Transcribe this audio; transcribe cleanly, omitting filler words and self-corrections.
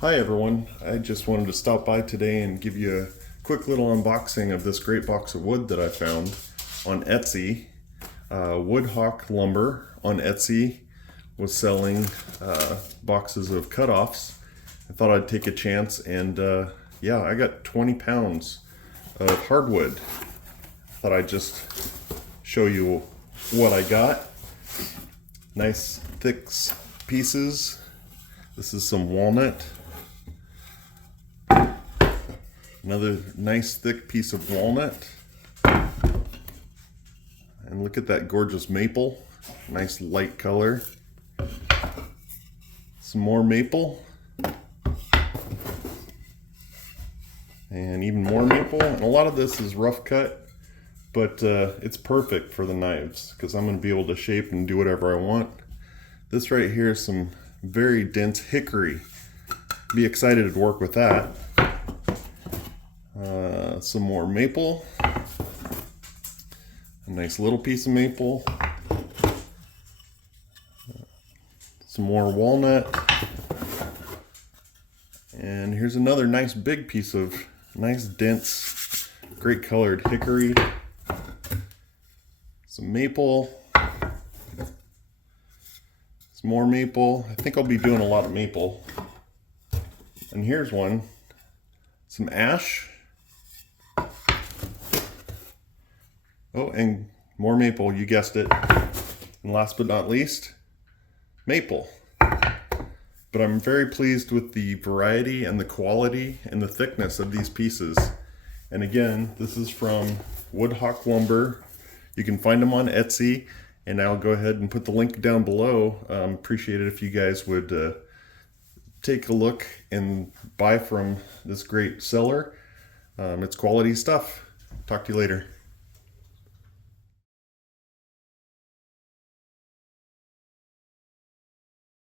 Hi everyone, I just wanted to stop by today and give you a quick little unboxing of this great box of wood that I found on Etsy. Woodhawk Lumber on Etsy was selling boxes of cutoffs. I thought I'd take a chance and yeah, I got 20 pounds of hardwood. Thought I'd just show you what I got. Nice thick pieces. This is some walnut. Another nice thick piece of walnut. And look at that gorgeous maple. Nice light color. Some more maple. And even more maple. And a lot of this is rough cut, but it's perfect for the knives because I'm going to be able to shape and do whatever I want. This right here is some very dense hickory. Be excited to work with that. Some more maple, a nice little piece of maple, some more walnut, and here's another nice big piece of nice dense, great colored hickory, some maple, some more maple. I think I'll be doing a lot of maple. And here's one, some ash. Oh, and more maple, you guessed it. And last but not least, maple. But I'm very pleased with the variety and the quality and the thickness of these pieces. And again, this is from Woodhawk Lumber. You can find them on Etsy, and I'll go ahead and put the link down below. Appreciate it if you guys would take a look and buy from this great seller. It's quality stuff. Talk to you later.